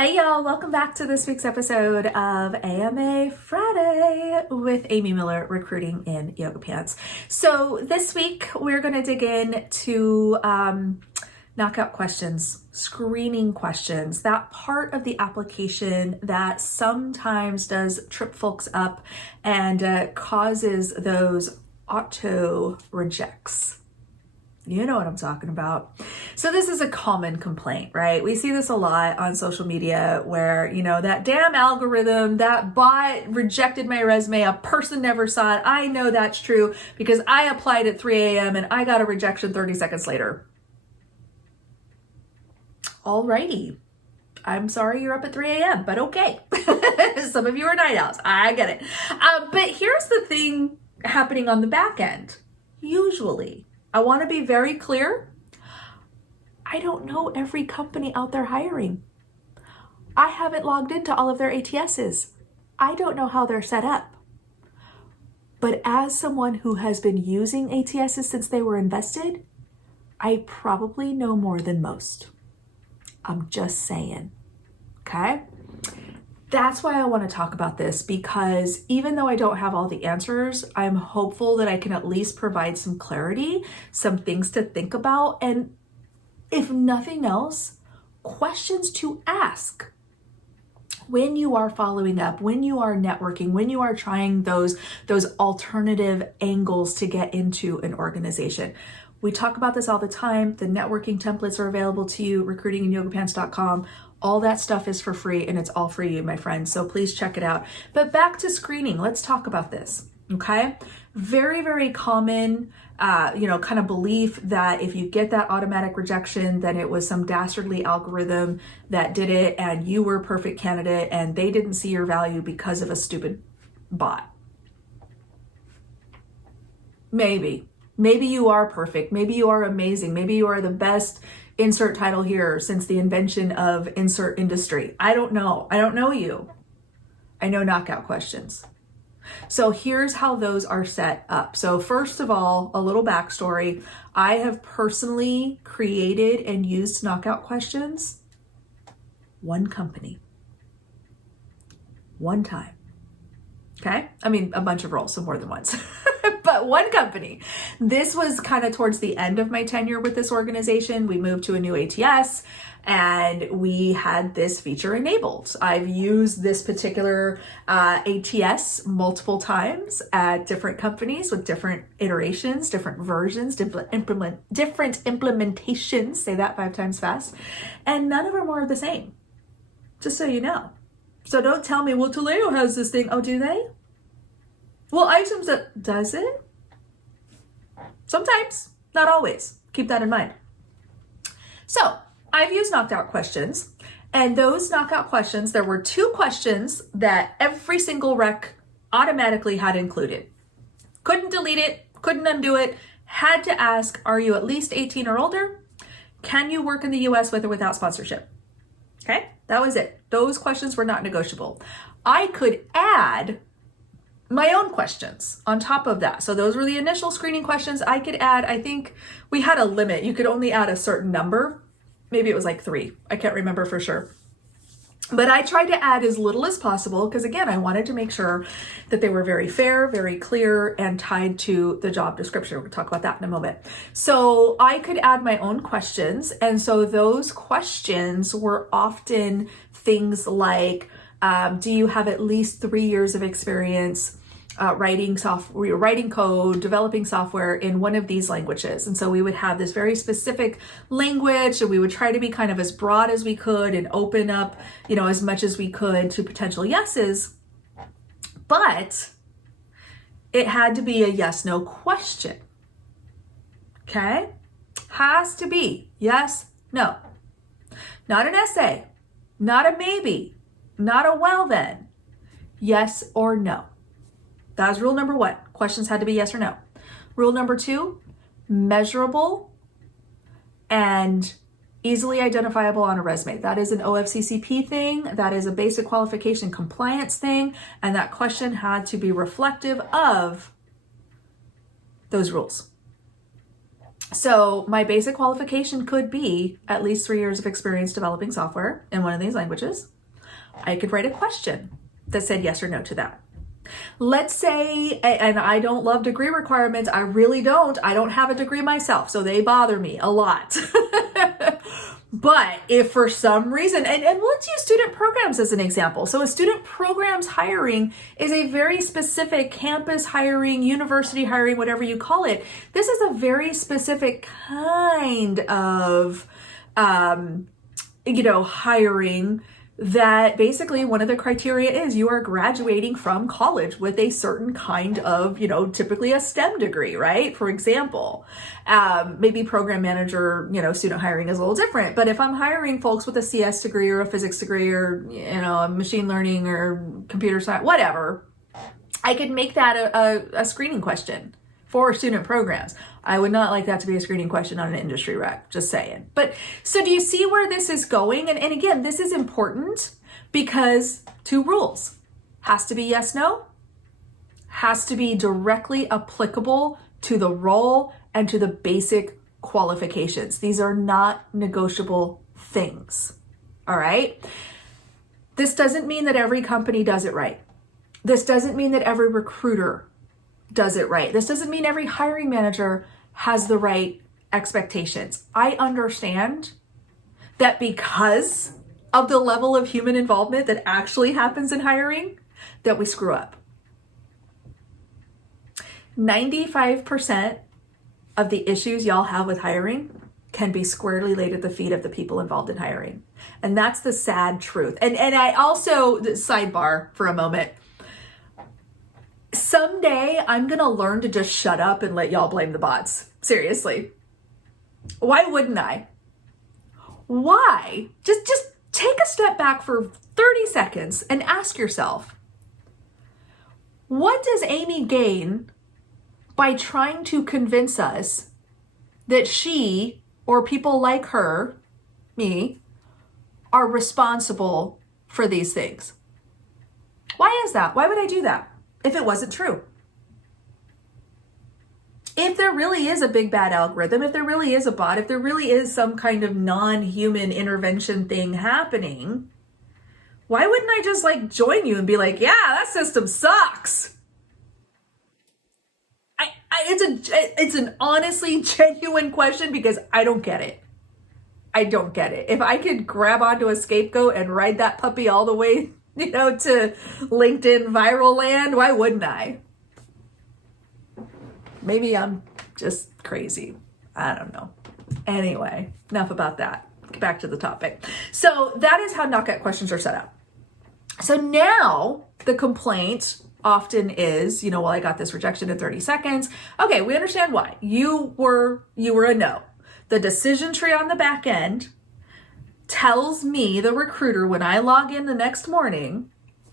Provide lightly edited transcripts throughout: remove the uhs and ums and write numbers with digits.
Hey y'all, welcome back to this week's episode of AMA Friday with Amy Miller, Recruiting in Yoga Pants. So this week we're going to dig in to knockout questions, screening questions, that part of the application that sometimes does trip folks up and causes those auto rejects. You know what I'm talking about. So this is a common complaint, right? We see this a lot on social media where, that damn algorithm, that bot rejected my resume. A person never saw it. I know that's true because I applied at 3 a.m. and I got a rejection 30 seconds later. Alrighty. I'm sorry you're up at 3 a.m., but okay. Some of you are night owls. I get it. But here's the thing happening on the back end. Usually, I want to be very clear. I don't know every company out there hiring. I haven't logged into all of their ATSs. I don't know how they're set up. But as someone who has been using ATSs since they were invested, I probably know more than most. I'm just saying, okay? That's why I want to talk about this, because even though I don't have all the answers, I'm hopeful that I can at least provide some clarity, some things to think about, and if nothing else, questions to ask when you are following up, when you are networking, when you are trying those alternative angles to get into an organization. We talk about this all the time. The networking templates are available to you, recruitinginyogapants.com. All that stuff is for free and it's all for you, my friends. So please check it out. But back to screening, let's talk about this, okay? Very, very common, kind of belief that if you get that automatic rejection, then it was some dastardly algorithm that did it and you were a perfect candidate and they didn't see your value because of a stupid bot. Maybe you are perfect. Maybe you are amazing. Maybe you are the best insert title here since the invention of insert industry. I don't know. I don't know you. I know knockout questions. So here's how those are set up. So first of all, a little backstory. I have personally created and used knockout questions. One company. One time. Okay? I mean, a bunch of roles, so more than once. But one company. This was kind of towards the end of my tenure with this organization. We moved to a new ATS and we had this feature enabled. I've used this particular ATS multiple times at different companies with different iterations, different versions, different implementations, say that 5 times fast, and none of them are the same, just so you know. So don't tell me, well, Taleo has this thing. Oh, do they? Well, items that, does it? Sometimes, not always. Keep that in mind. So I've used knockout questions, and those knockout questions, there were 2 questions that every single rec automatically had included. Couldn't delete it, couldn't undo it, had to ask, are you at least 18 or older? Can you work in the US with or without sponsorship? Okay, that was it. Those questions were not negotiable. I could add my own questions on top of that. So those were the initial screening questions. I could add, I think we had a limit. You could only add a certain number. Maybe it was like 3. I can't remember for sure. But I tried to add as little as possible because, again, I wanted to make sure that they were very fair, very clear, and tied to the job description. We'll talk about that in a moment. So I could add my own questions. And so those questions were often things like, do you have at least 3 years of experience writing code, developing software in one of these languages? And so we would have this very specific language, and we would try to be kind of as broad as we could and open up, as much as we could to potential yeses. But it had to be a yes/no question. Okay? Has to be yes, no. Not an essay, not a maybe, not a well then. Yes or no. That was rule number 1. Questions had to be yes or no. Rule number 2, measurable and easily identifiable on a resume. That is an OFCCP thing. That is a basic qualification compliance thing. And that question had to be reflective of those rules. So my basic qualification could be at least 3 years of experience developing software in one of these languages. I could write a question that said yes or no to that. Let's say, and I don't love degree requirements. I really don't. I don't have a degree myself, so they bother me a lot. But if for some reason, and let's use student programs as an example. So a student programs hiring is a very specific campus hiring, university hiring, whatever you call it. This is a very specific kind of, hiring that basically one of the criteria is you are graduating from college with a certain kind of, typically a STEM degree, right? For example, maybe program manager, student hiring is a little different. But if I'm hiring folks with a CS degree or a physics degree or, a machine learning or computer science, whatever, I could make that a screening question for student programs. I would not like that to be a screening question on an industry rec, just saying. But so do you see where this is going? And again, this is important because 2 rules. Has to be yes, no. Has to be directly applicable to the role and to the basic qualifications. These are not negotiable things. All right. This doesn't mean that every company does it right. This doesn't mean that every recruiter does it right. This doesn't mean every hiring manager has the right expectations. I understand that because of the level of human involvement that actually happens in hiring, that we screw up. 95% of the issues y'all have with hiring can be squarely laid at the feet of the people involved in hiring. And that's the sad truth. And I also, sidebar for a moment, someday I'm going to learn to just shut up and let y'all blame the bots. Seriously. Why wouldn't I? Why? Just take a step back for 30 seconds and ask yourself, what does Amy gain by trying to convince us that she or people like her, me, are responsible for these things? Why is that? Why would I do that if it wasn't true? If there really is a big bad algorithm, if there really is a bot, if there really is some kind of non-human intervention thing happening, why wouldn't I just join you and be like, yeah, that system sucks? It's an honestly genuine question because I don't get it. I don't get it. If I could grab onto a scapegoat and ride that puppy all the way, to LinkedIn viral land, why wouldn't I? Maybe I'm just crazy. I don't know. Anyway, enough about that. Get back to the topic. So that is how knockout questions are set up. So now the complaint often is, well, I got this rejection in 30 seconds. Okay, we understand why. You were a no. The decision tree on the back end tells me, the recruiter, when I log in the next morning,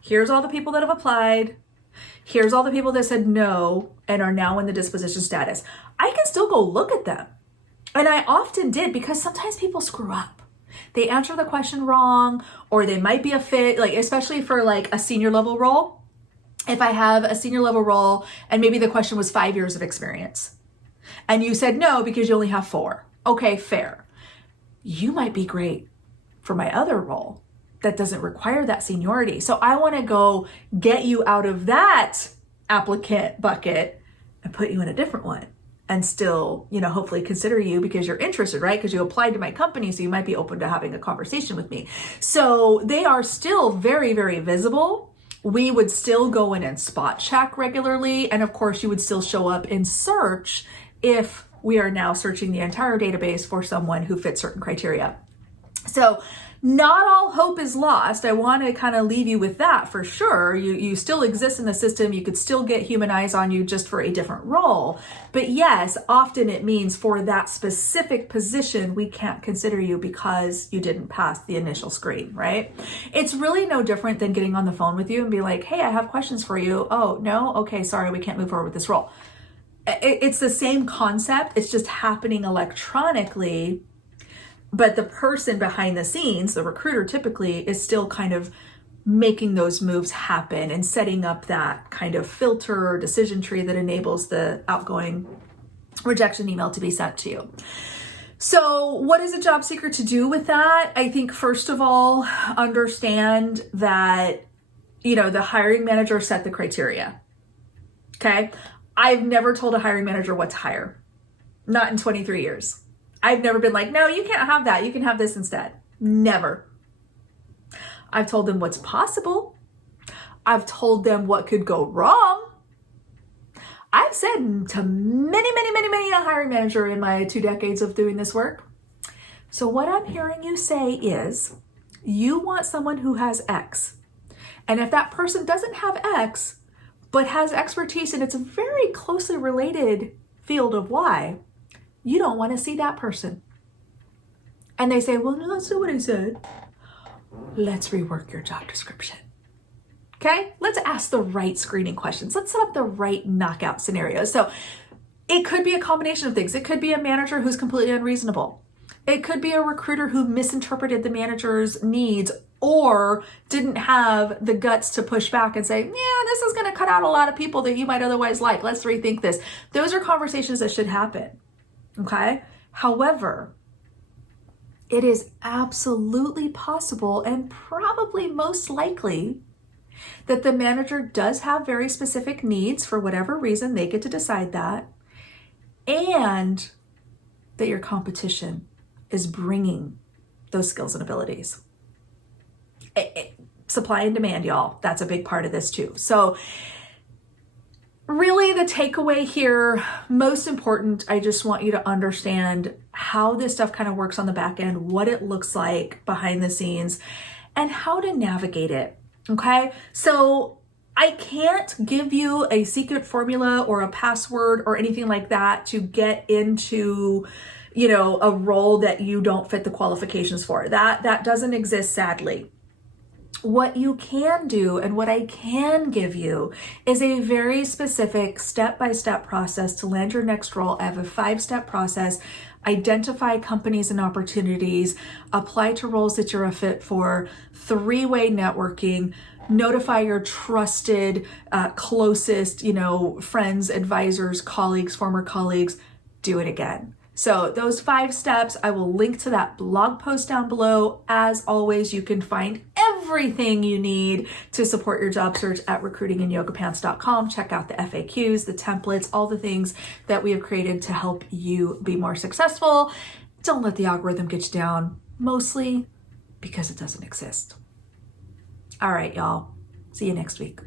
here's all the people that have applied. Here's all the people that said no and are now in the disposition status. I can still go look at them. And I often did because sometimes people screw up. They answer the question wrong, or they might be a fit, especially for a senior level role. If I have a senior level role and maybe the question was 5 years of experience and you said no because you only have 4. Okay, fair. You might be great for my other role that doesn't require that seniority. So I want to go get you out of that applicant bucket and put you in a different one and still, hopefully consider you because you're interested, right? Because you applied to my company, so you might be open to having a conversation with me. So they are still very, very visible. We would still go in and spot check regularly. And of course, you would still show up in search if we are now searching the entire database for someone who fits certain criteria. So not all hope is lost. I want to kind of leave you with that for sure. You still exist in the system. You could still get human eyes on you just for a different role. But yes, often it means for that specific position, we can't consider you because you didn't pass the initial screen, right? It's really no different than getting on the phone with you and be like, hey, I have questions for you. Oh, no? Okay, sorry, we can't move forward with this role. It's the same concept. It's just happening electronically. But the person behind the scenes, the recruiter typically, is still kind of making those moves happen and setting up that kind of filter or decision tree that enables the outgoing rejection email to be sent to you. So what is a job seeker to do with that? I think first of all, understand that, the hiring manager set the criteria. Okay. I've never told a hiring manager what to hire. Not in 23 years. I've never been like, no, you can't have that. You can have this instead. Never. I've told them what's possible. I've told them what could go wrong. I've said to many a hiring manager in my 2 decades of doing this work. So what I'm hearing you say is you want someone who has X. And if that person doesn't have X, but has expertise and it's a very closely related field of Y, you don't want to see that person. And they say, well, no, that's not what I said. Let's rework your job description. Okay, let's ask the right screening questions. Let's set up the right knockout scenarios. So it could be a combination of things. It could be a manager who's completely unreasonable. It could be a recruiter who misinterpreted the manager's needs or didn't have the guts to push back and say, yeah, this is going to cut out a lot of people that you might otherwise like. Let's rethink this. Those are conversations that should happen. Okay. However, it is absolutely possible and probably most likely that the manager does have very specific needs for whatever reason. They get to decide that. And that your competition is bringing those skills and abilities. Supply and demand, y'all. That's a big part of this too. So really the takeaway here, most important, I just want you to understand how this stuff kind of works on the back end, what it looks like behind the scenes, and how to navigate it. Okay, so I can't give you a secret formula or a password or anything like that to get into, a role that you don't fit the qualifications for. That doesn't exist, sadly. What you can do and what I can give you is a very specific step-by-step process to land your next role. I have a 5-step process. Identify companies and opportunities, apply to roles that you're a fit for, 3-way networking, notify your trusted, closest, friends, advisors, colleagues, former colleagues, do it again. So those 5 steps, I will link to that blog post down below. As always, you can find everything you need to support your job search at recruitinginyogapants.com. Check out the FAQs, the templates, all the things that we have created to help you be more successful. Don't let the algorithm get you down, mostly because it doesn't exist. All right, y'all. See you next week.